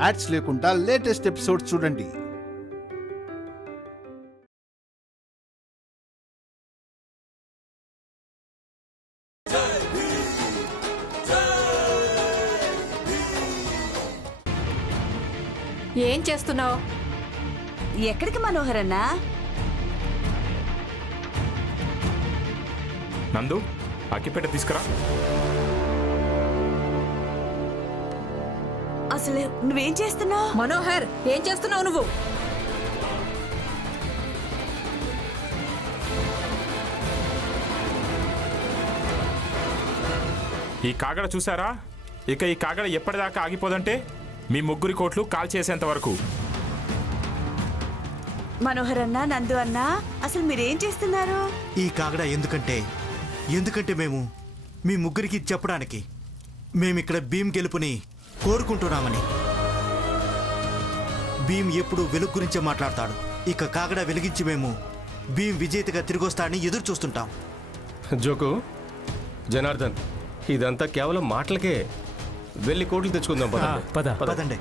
Ads లేకుండా latest episodes చూడండి. ఏం చేస్తున్నావు? ఎక్కడికి మనోహర్ అన్నా? నందు, అక్కిపేట తీసుకురా. అసలు నువ్వేం చేస్తున్నావు? మనోహర్, ఏం చేస్తున్నావు నువ్వు? ఈ కాగడ చూసారా? ఇక ఈ కాగడ ఎప్పటిదాకా ఆగిపోదంటే మీ ముగ్గురి కోట్లు కాల్ చేసేంత వరకు. మనోహర్ అన్నా, నందు అన్నా, అసలు మీరేం చేస్తున్నారు? ఈ కాగడ ఎందుకంటే మేము మీ ముగ్గురికి చెప్పడానికి మేమిక్కడ భీమ్ గెలుపుని కోరుకుంటున్నామని. భీమ్ ఎప్పుడు వెలుగు గురించే మాట్లాడతాడు. ఇక కాగడ వెలిగించి మేము భీమ్ విజేతగా తిరిగొస్తాడని ఎదురు చూస్తుంటాం. జోకు, జనార్దన్, ఇదంతా కేవలం మాటలకే. వెళ్ళి కోట్లు తెచ్చుకుందాం. పదండి. పదండి.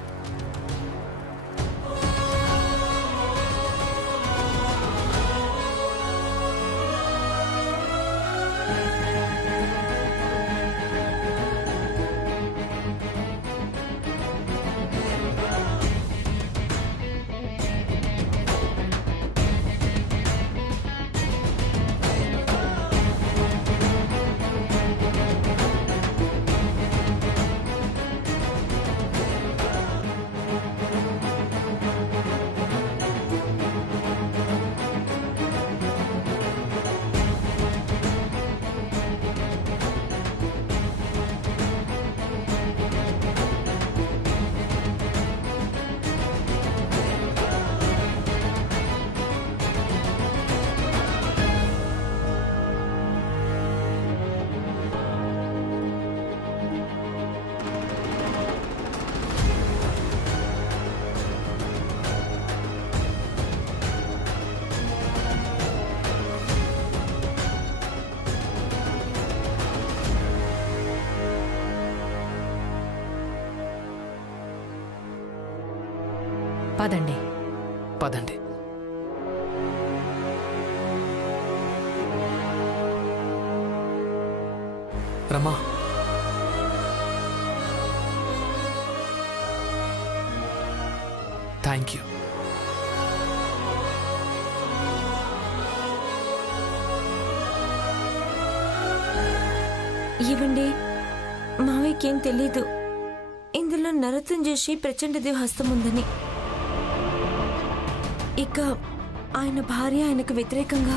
పదండి. రమా, థ్యాంక్ యూ. ఇవ్వండి. మావయ్యకేం తెలీదు ఇందులో నరసింజేసి ప్రచండదేవ్ హస్తం ఉందని. ఇక ఆయన భార్య ఆయనకు వ్యతిరేకంగా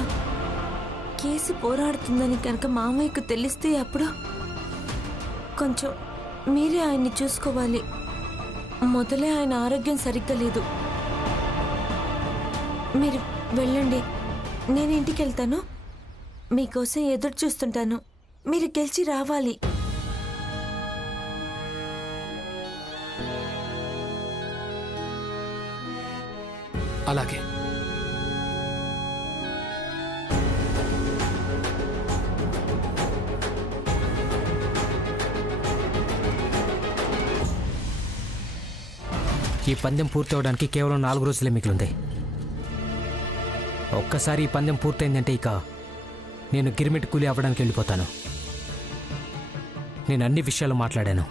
కేసు పోరాడుతుందని కనుక మామయ్యకు తెలిస్తే అప్పుడు కొంచెం మీరే ఆయన్ని చూసుకోవాలి. మొదలే ఆయన ఆరోగ్యం సరిగ్గా లేదు. మీరు వెళ్ళండి, నేను ఇంటికి వెళ్తాను. మీకోసం ఎదురు చూస్తుంటాను. మీరు గెలిచి రావాలి. అలాగే. ఈ పందెం పూర్తవడానికి కేవలం 4 రోజులే మిగిలింది. ఒక్కసారి ఈ పందెం పూర్తయిందంటే ఇక నేను గిరిమిట్ కూలి అవ్వడానికి వెళ్ళిపోతాను. నేను అన్ని విషయాలు మాట్లాడాను.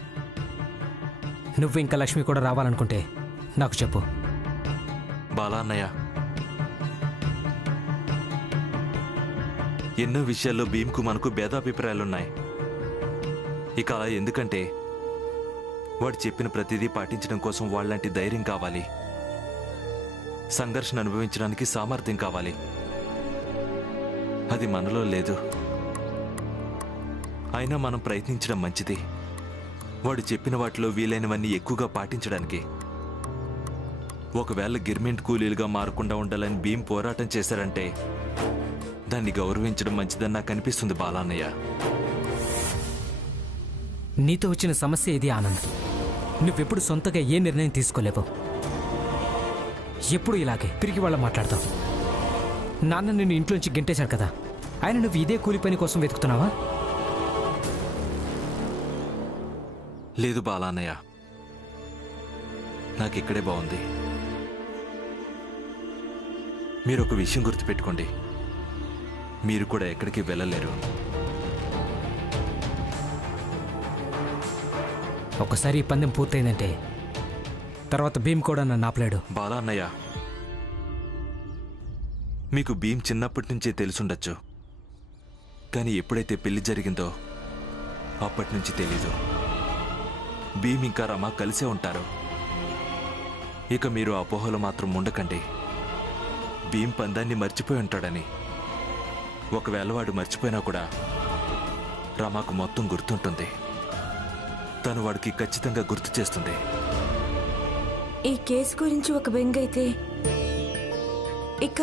నువ్వు ఇంకా లక్ష్మి కూడా రావాలనుకుంటే నాకు చెప్పు. బాలా అన్నయ్య, ఎన్నో విషయాల్లో భీమ్కు మనకు భేదాభిప్రాయాలున్నాయి. ఇక అలా ఎందుకంటే వాడు చెప్పిన ప్రతిదీ పాటించడం కోసం వాళ్ళంటి ధైర్యం కావాలి, సంఘర్షణ అనుభవించడానికి సామర్థ్యం కావాలి. అది మనలో లేదు. అయినా మనం ప్రయత్నించడం మంచిది. వాడు చెప్పిన వాటిలో వీలైనవన్నీ ఎక్కువగా పాటించడానికి. ఒకవేళ గిర్మెంట్ కూలీలుగా మారకుండా ఉండాలని భీమ్ పోరాటం చేశారంటే దాన్ని గౌరవించడం మంచిదని నాకు అనిపిస్తుంది బాలాన్నయ్య. నీతో వచ్చిన సమస్య ఇది ఆనంద్. నువ్వెప్పుడు సొంతగా ఏ నిర్ణయం తీసుకోలేవు. ఎప్పుడు ఇలాగే తిరిగి వాళ్ళ మాట్లాడతావు. నాన్న నిన్ను ఇంట్లోంచి గెంటేశారు కదా, ఆయన నువ్వు ఇదే కూలి పని కోసం వెతుకుతున్నావా? లేదు బాలాన్నయ్య, నాకు ఇక్కడే బాగుంది. మీరు ఒక విషయం గుర్తుపెట్టుకోండి, మీరు కూడా ఎక్కడికి వెళ్ళలేరు. ఒకసారి ఈ పందెం పూర్తయిందంటే తర్వాత భీమ్ కూడా నన్ను ఆపలేడు. బాలా అన్నయ్య, మీకు భీమ్ చిన్నప్పటి నుంచే తెలుసుండొచ్చు, కానీ ఎప్పుడైతే పెళ్లి జరిగిందో అప్పటి నుంచి తెలీదు. భీమ్ ఇంకా రమ కలిసే ఉంటారు. ఇక మీరు ఆ అపోహలో మాత్రం ఉండకండి. భీమ్ పందాన్ని మర్చిపోయి ఉంటాడని. ఒకవేళ వాడు మర్చిపోయినా కూడా రమాకు మొత్తం గుర్తుంటుంది. తను వాడికి ఖచ్చితంగా గుర్తు చేస్తుంది. ఈ కేసు గురించి ఒక బెంగ అయితే ఇక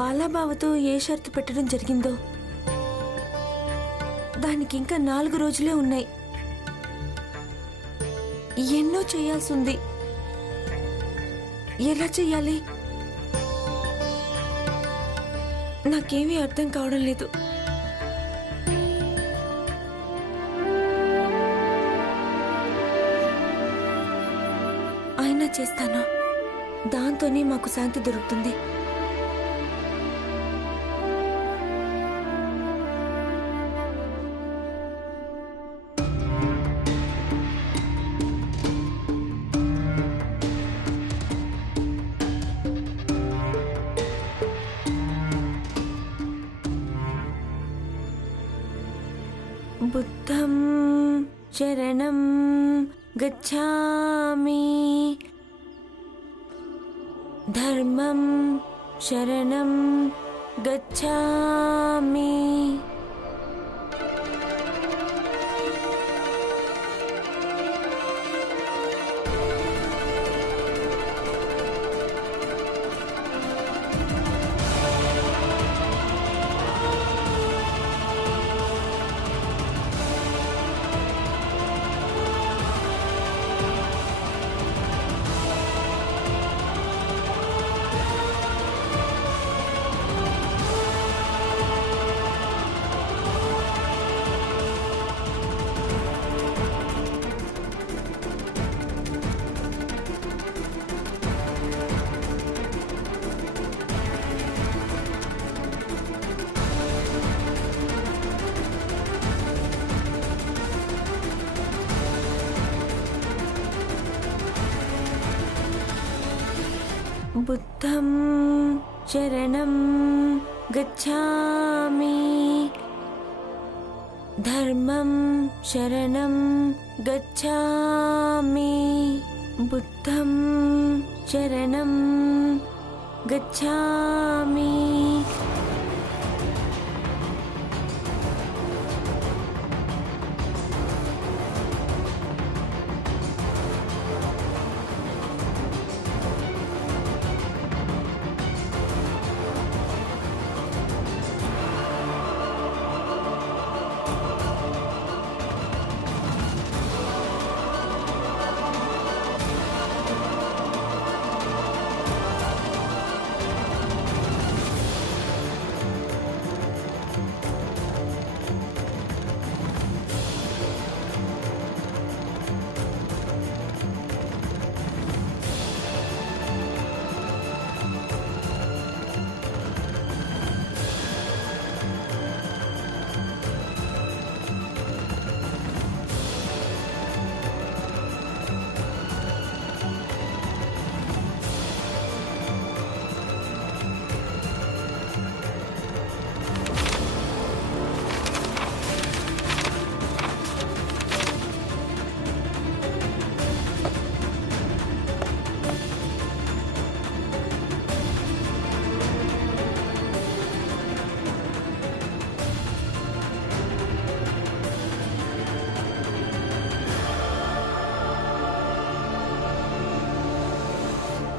బాలాబావతో ఏ షరతు పెట్టడం జరిగిందో దానికి ఇంకా 4 రోజులే ఉన్నాయి. ఎన్నో చేయాల్సి ఉంది. ఎలా చెయ్యాలి నాకేమీ అర్థం కావడం లేదు. అయినా చేస్తాను. దాంతోనే మాకు శాంతి దొరుకుతుంది. బుద్ధం శరణం గచ్ఛామి, ధర్మం శరణం గచ్ఛామి. బుద్ధం శరణం గచ్ఛామి, ధర్మం శరణం గచ్ఛామి. బుద్ధం శరణం గచ్ఛామి.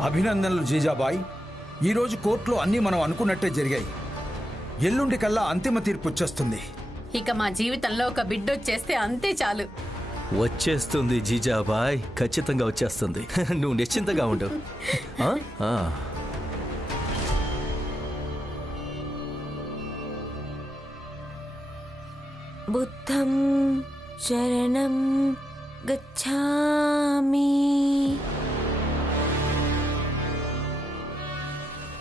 అభినందనలు జీజాబాయ్. ఈరోజు కోర్టులో అన్నీ మనం అనుకున్నట్టే జరిగాయి. ఎల్లుండి కల్లా అంతిమ తీర్పు వచ్చేస్తుంది. ఇక మా జీవితంలో ఒక బిడ్డొచ్చేస్తే అంతే చాలు. వచ్చేస్తుంది జీజాబాయ్, ఖచ్చితంగా వచ్చేస్తుంది. నువ్వు నిశ్చింతగా ఉండు. బుద్ధం శరణం గచ్ఛామి.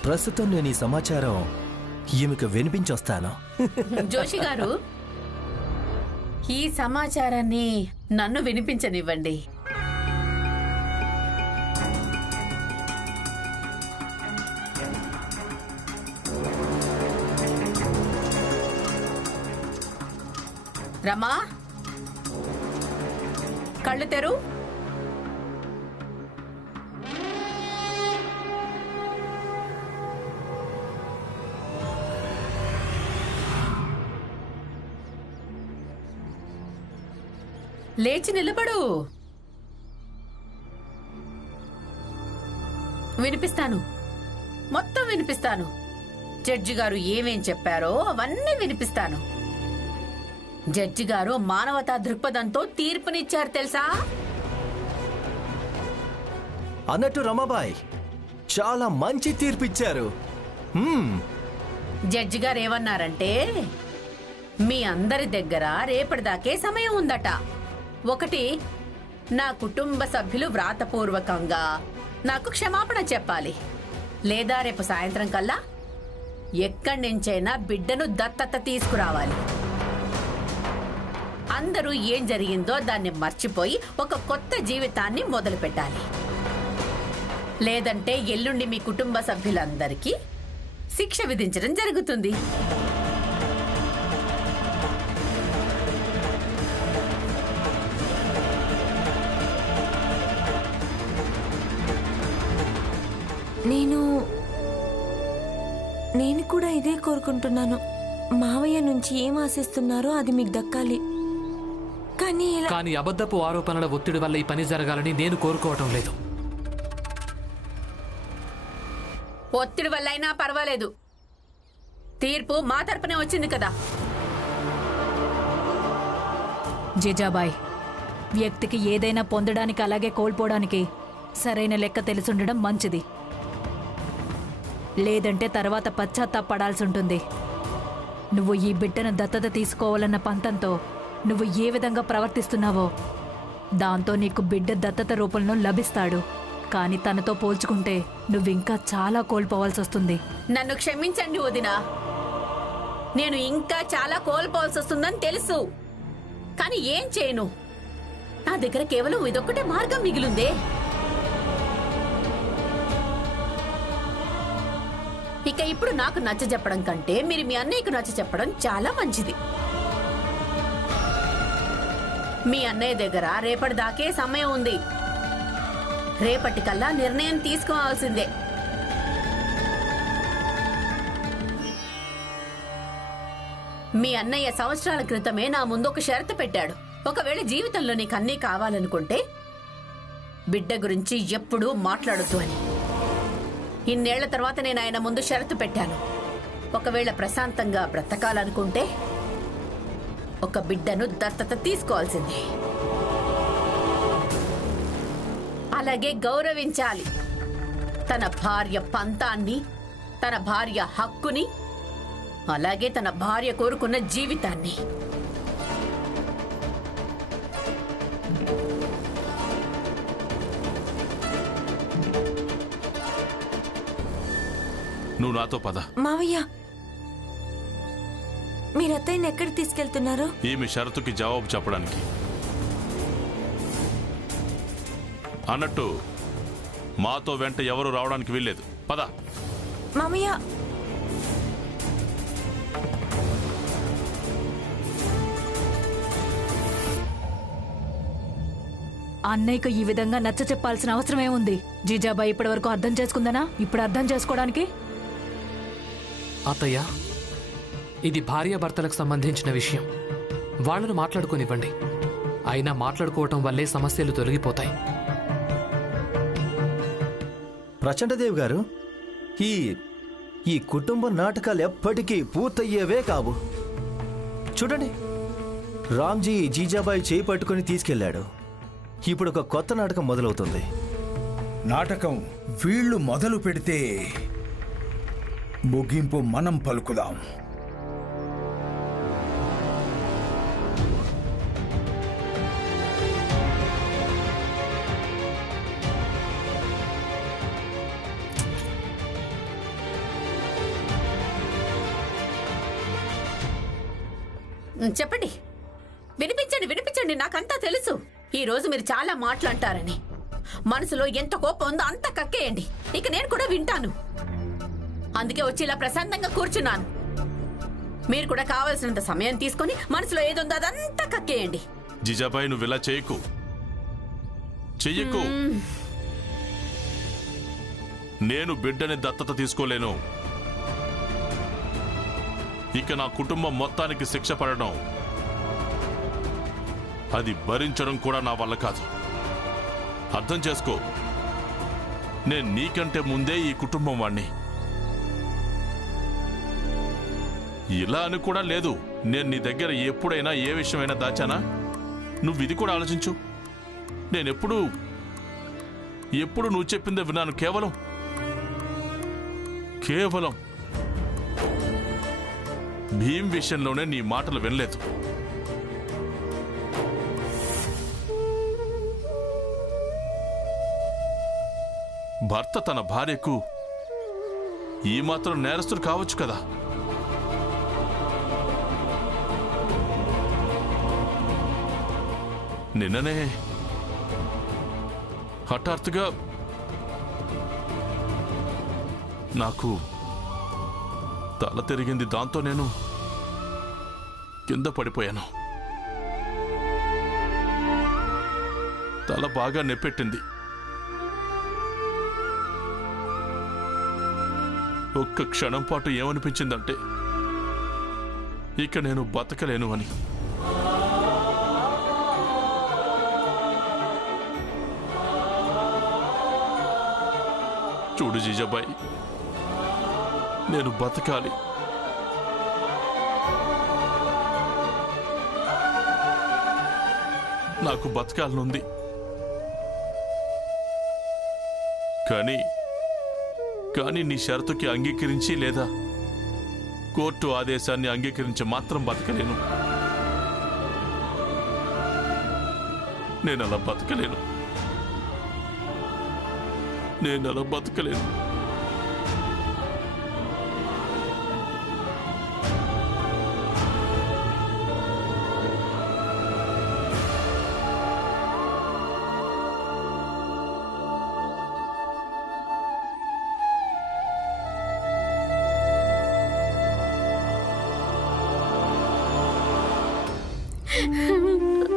ప్రస్తుతం నేను ఈ సమాచారం ఈమెకు వినిపించొస్తాను. జోషి గారు, ఈ సమాచారాన్ని నన్ను వినిపించనివ్వండి. రమా, కళ్ళు తెరు. లేచి నిలబడు. వినిపిస్తాను, మొత్తం వినిపిస్తాను. జడ్జి గారు ఏమేం చెప్పారో అవన్నీ వినిపిస్తాను. జడ్జి గారు మానవతా దృక్పథంతో తీర్పునిచ్చారు తెలుసా? అన్నట్టు రమాబాయ్ చాలా మంచి తీర్పు ఇచ్చారు. జడ్జి గారు ఏమన్నారంటే, మీ అందరి దగ్గర రేపటిదాకే సమయం ఉందట. ఒకటి, నా కుటుంబ సభ్యులు వ్రాతపూర్వకంగా నాకు క్షమాపణ చెప్పాలి, లేదా రేపు సాయంత్రం కల్లా ఎక్కడి నుంచైనా బిడ్డను దత్తత తీసుకురావాలి. అందరూ ఏం జరిగిందో దాన్ని మర్చిపోయి ఒక కొత్త జీవితాన్ని మొదలు పెట్టాలి. లేదంటే ఎల్లుండి మీ కుటుంబ సభ్యులందరికీ శిక్ష విధించడం జరుగుతుంది. నేను కూడా ఇదే కోరుకుంటున్నాను. మావయ్య నుంచి ఏం ఆశిస్తున్నారో అది మీకు దక్కాలి. కానీ అబద్ధపు ఆరోపణల ఒత్తిడి వల్ల ఈ పని జరగాలని నేను కోరుకోవటం లేదు. ఒత్తిడి వల్ల అయినా పర్వాలేదు, తీర్పు మా తరపునే వచ్చింది కదా. జీజాబాయ్, వ్యక్తికి ఏదైనా పొందడానికి అలాగే కోల్పోవడానికి సరైన లెక్క తెలిసుండడం మంచిది. లేదంటే తర్వాత పశ్చాత్తాపడాల్సి ఉంటుంది. నువ్వు ఈ బిడ్డను దత్తత తీసుకోవాలన్న పంతంతో నువ్వు ఏ విధంగా ప్రవర్తిస్తున్నావో దాంతో నీకు బిడ్డ దత్తత రూపంలో లభిస్తాడు. కానీ తనతో పోల్చుకుంటే నువ్వింకా చాలా కోల్పోవాల్సి వస్తుంది. నన్ను క్షమించండి వదినా, నేను ఇంకా చాలా కోల్పోవాల్సి వస్తుందని తెలుసు. కానీ ఏం చేయను, నా దగ్గర కేవలం ఇదొక్కటే మార్గం మిగిలిందే. ఇక ఇప్పుడు నాకు నచ్చ చెప్పడం కంటే మీరు మీ అన్నయ్యకు నచ్చ చెప్పడం చాలా మంచిది. మీ అన్నయ్య దగ్గర రేపటిదాకే సమయం ఉంది. రేపటికల్లా నిర్ణయం తీసుకోవాల్సిందే. మీ అన్నయ్య సంవత్సరాల క్రితమే నా ముందు ఒక షరతు పెట్టాడు. ఒకవేళ జీవితంలో నీకు అన్నీ కావాలనుకుంటే బిడ్డ గురించి ఎప్పుడూ మాట్లాడొద్దు అని. ఇన్నేళ్ల తర్వాత నేను ఆయన ముందు షరతు పెట్టాను. ఒకవేళ ప్రశాంతంగా బ్రతకాలనుకుంటే ఒక బిడ్డను దత్తత తీసుకోవాల్సిందే. అలాగే గౌరవించాలి తన భార్య పంతాన్ని, తన భార్య హక్కుని, అలాగే తన భార్య కోరుకున్న జీవితాన్ని. నువ్వు నాతో పద. మావయ్య, మీరు అత్తయ్యని ఎక్కడ తీసుకెళ్తున్నారు? ఈమె షరతుకి జవాబు చెప్పడానికి. అన్నట్టు మాతో వెంట ఎవరు రావడానికి వీల్లేదు. పద. మామయ్య, అన్నయ్యకు ఈ విధంగా నచ్చ చెప్పాల్సిన అవసరమే ఉంది. జీజాబాయి ఇప్పటి వరకు అర్థం చేసుకుందనా? ఇప్పుడు అర్థం చేసుకోవడానికి? అత్తయ్య, ఇది భార్యాభర్తలకు సంబంధించిన విషయం. వాళ్ళను మాట్లాడుకోనివ్వండి. అయినా మాట్లాడుకోవటం వల్లే సమస్యలు తొలగిపోతాయి. ప్రచండదేవి గారు, ఈ కుటుంబ నాటకాలు ఎప్పటికీ పూర్తయ్యేవే కావు. చూడండి, రామ్జీ జీజాబాయి చేయి పట్టుకుని తీసుకెళ్లాడు. ఇప్పుడు ఒక కొత్త నాటకం మొదలవుతుంది. నాటకం వీళ్ళు మొదలు పెడితే ముగింపు మనం పలుకుదాం. చెప్పండి, వినిపించండి వినిపించండి. నాకంతా తెలుసు. ఈ రోజు మీరు చాలా మాట్లాంటారని. మనసులో ఎంత కోపం ఉందో అంత కక్కేయండి. ఇక నేను కూడా వింటాను. అందుకే వచ్చి ఇలా ప్రశాంతంగా కూర్చున్నాను. మీరు కూడా కావాల్సినంత సమయం తీసుకొని మనసులో ఏదుందో అదంతా కక్కేయండి. జిజాబాయి, నువ్వు ఇలా చెయ్యకు. నేను బిడ్డని దత్తత తీసుకోలేను. ఇక నా కుటుంబం మొత్తానికి శిక్ష పడడం, అది భరించడం కూడా నా వల్ల కాదు. అర్థం చేసుకో, నేను నీకంటే ముందే ఈ కుటుంబం వాణ్ణి. ఇలా అని కూడా లేదు. నేను నీ దగ్గర ఎప్పుడైనా ఏ విషయమైనా దాచానా? నువ్వు ఇది కూడా ఆలోచించు. నేనెప్పుడు నువ్వు చెప్పిందే విన్నాను. కేవలం భీమ్ విషయంలోనే నీ మాటలు వినలేదు. భర్త తన భార్యకు ఈ మాత్రం నేరస్తుడు కావచ్చు కదా. నిన్ననే హఠాత్తుగా నాకు తల తిరిగింది. దాంతో నేను కింద పడిపోయాను. తల బాగా నొప్పెట్టింది. ఒక్క క్షణం పాటు ఏమనిపించిందంటే ఇక నేను బతకలేను అని. చూడు జిజాబాయి, నేను బతకాలి. నాకు బతకాలనుంది. కానీ నీ షరతుకి అంగీకరించి లేదా కోర్టు ఆదేశాన్ని అంగీకరించి మాత్రం బతకలేను. నేను అలా బతకలేను.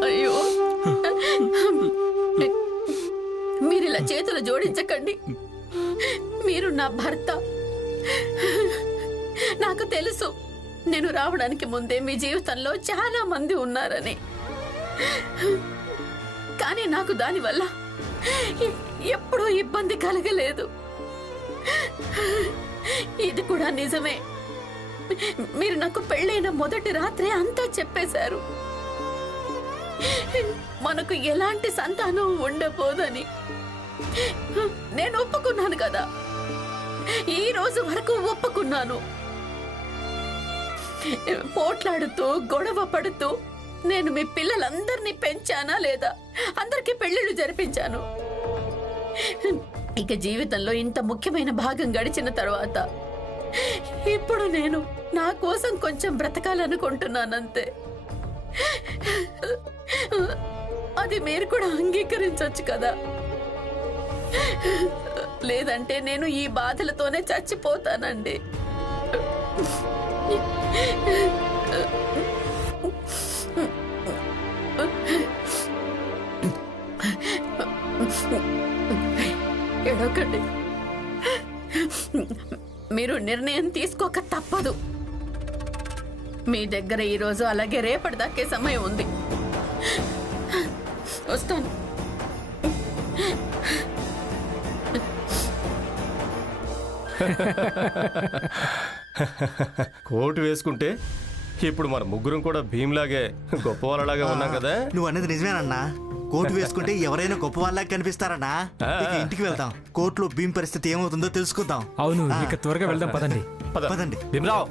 అయ్యో, మీరిలా చేతులు జోడించకండి. మీరు నా భర్త. నాకు తెలుసు, నేను రావడానికి ముందే మీ జీవితంలో చాలా మంది ఉన్నారని. కానీ నాకు దానివల్ల ఎప్పుడూ ఇబ్బంది కలగలేదు. ఇది కూడా నిజమే. మీరు నాకు పెళ్ళైన మొదటి రాత్రే అంతా చెప్పేశారు. మనకు ఎలాంటి సంతానం ఉండబోదని. నేను ఒప్పుకున్నాను కదా. ఈ రోజు వరకు ఒప్పుకున్నాను. పోట్లాడుతూ గొడవ పడుతూ నేను మీ పిల్లలందరినీ పెంచానా లేదా? అందరికీ పెళ్లిళ్ళు జరిపించాను. ఇక జీవితంలో ఇంత ముఖ్యమైన భాగం గడిచిన తర్వాత ఇప్పుడు నేను నా కోసం కొంచెం బ్రతకాలనుకుంటున్నానంతే. అది మీరు కూడా అంగీకరించొచ్చు కదా. లేదంటే నేను ఈ బాధలతోనే చచ్చిపోతానండి. ఏడొకండి. మీరు నిర్ణయం తీసుకోక తప్పదు. మీ దగ్గర ఈరోజు అలాగే రేపటి దాకే సమయం ఉంది. వస్తాను. కోటు వేసుకుంటే ఇప్పుడు మన ముగ్గురం కూడా భీమ్లాగే గొప్ప వాళ్ళలాగా ఉన్నాం కదా. నువ్వు అనేది నిజమేనన్నా. కోటు వేసుకుంటే ఎవరైనా గొప్ప వాళ్ళకి కనిపిస్తారన్నా. ఇక ఇంటికి వెళ్తాం. కోర్టులో భీమ్ పరిస్థితి ఏమవుతుందో తెలుసుకుందాం. అవును, ఇక త్వరగా వెళ్దాం. పదండి పదండి. భీమరావు,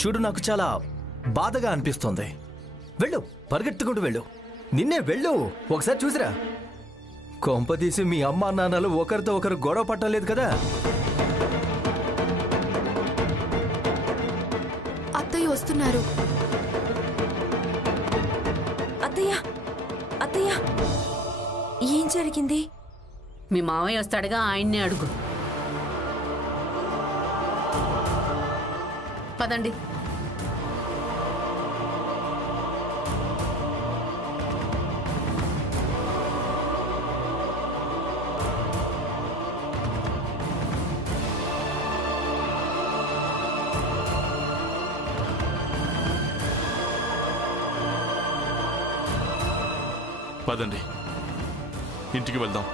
చూడు, నాకు చాలా బాధగా అనిపిస్తోంది. వెళ్ళు, పరిగెత్తుకుంటూ వెళ్ళు. నిన్నే వెళ్ళు, ఒకసారి చూసిరా. కొంపదీసి మీ అమ్మా నాన్నలు ఒకరితో ఒకరు గొడవ పట్టలేదు కదా? అత్తయ్య వస్తున్నారు. అత్తయ్య ఏం జరిగింది? మీ మావయ్య వస్తాడుగా, ఆయన్నే అడుగు. పదండి. పదండి, ఇంటికి వెళ్దాం.